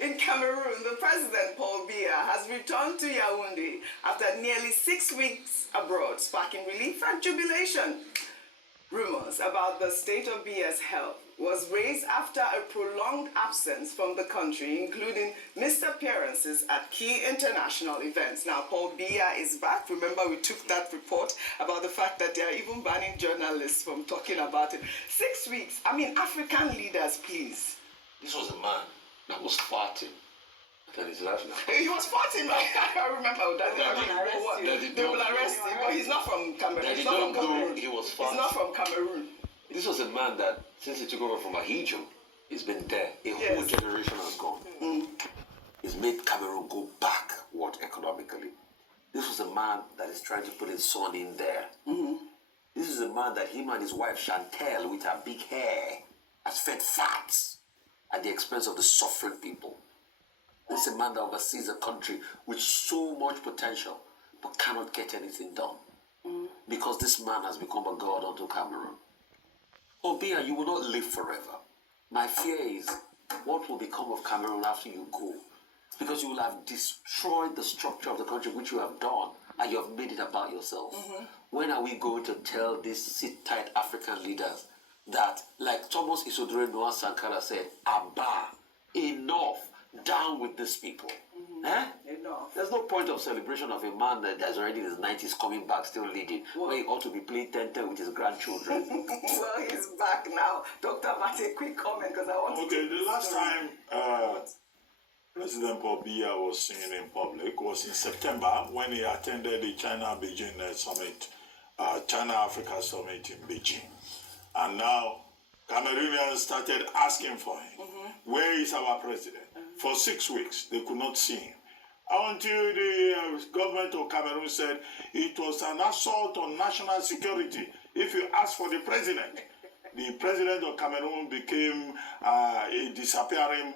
In Cameroon, the president, Paul Biya, has returned to Yaoundé after nearly 6 weeks abroad, sparking relief and jubilation. Rumors about the state of Biya's health was raised after a prolonged absence from the country, including missed appearances at key international events. Now, Paul Biya is back. Remember, we took that report about the fact that they are even banning journalists from talking about it. 6 weeks. I mean, African leaders, please. This was a man that was farting. He's laughing. He was farting, right? I remember that. They will arrest him, but he's not from Cameroon. He's not from Cameroon. He was farting. He's not from Cameroon. This was a man that, since he took over from Ahijo, he's been there. A whole generation has gone. He's made Cameroon go backward economically. This was a man that is trying to put his son in there. This is a man that him and his wife Chantel, with her big hair, has fed fats at the expense of the suffering people. This is a man that oversees a country with so much potential, but cannot get anything done. Because this man has become a god unto Cameroon. Oh, Biya, you will not live forever. My fear is, what will become of Cameroon after you go? Because you will have destroyed the structure of the country, which you have done, and you have made it about yourself. When are we going to tell these sit-tight African leaders that, like Thomas Isodore Noah Sankara said, Abba, enough, down with these people? Enough. There's no point of celebration of a man that's already in his 90s coming back, still leading, where he ought to be playing 10-10 with his grandchildren. Well, he's back now. Dr. Mate, quick comment, because I want to... Okay, the last time President Paul Biya was seen in public was in September when he attended the China-Beijing summit, China-Africa summit in Beijing. And now Cameroonians started asking for him. Where is our president? For 6 weeks, they could not see him. Until the government of Cameroon said it was an assault on national security if you ask for the president. The president of Cameroon became a disappearing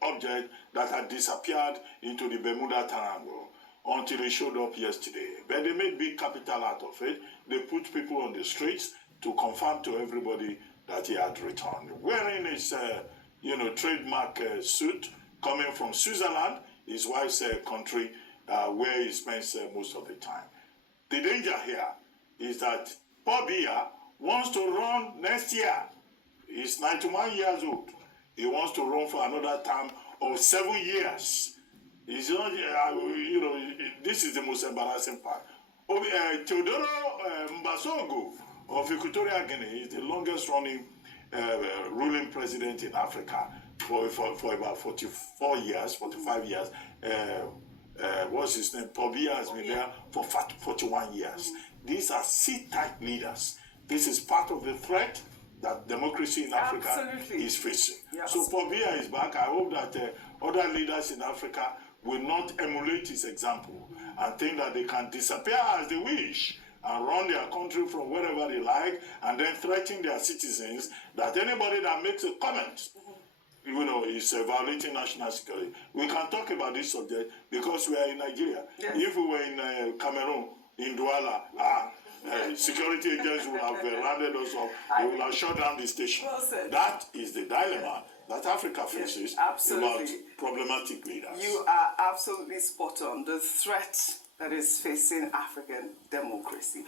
object that had disappeared into the Bermuda Triangle until he showed up yesterday. But they made big capital out of it. They put people on the streets to confirm to everybody that he had returned. Wearing his trademark suit, coming from Switzerland, his wife's country, where he spends most of the time. The danger here is that Paul Biya wants to run next year. He's 91 years old. He wants to run for another term of 7 years. He's not, this is the most embarrassing part. Teodoro Mbasogo of Equatorial Guinea is the longest running ruling president in Africa for about 45 years. What's his name? Paul Biya has been there for 41 years. These are sit-tight leaders. This is part of the threat that democracy in Africa is facing. Yes. So Paul Biya is back. I hope that other leaders in Africa will not emulate his example and think that they can disappear as they wish and run their country from wherever they like, and then threaten their citizens that anybody that makes a comment, is violating national security. We can talk about this subject because we are in Nigeria. Yes. If we were in Cameroon, in Douala, security agents would have rounded us up. They would have shut down the station. Well said. That is the dilemma that Africa faces about problematic leaders. You are absolutely spot on. The threat that is facing African democracy.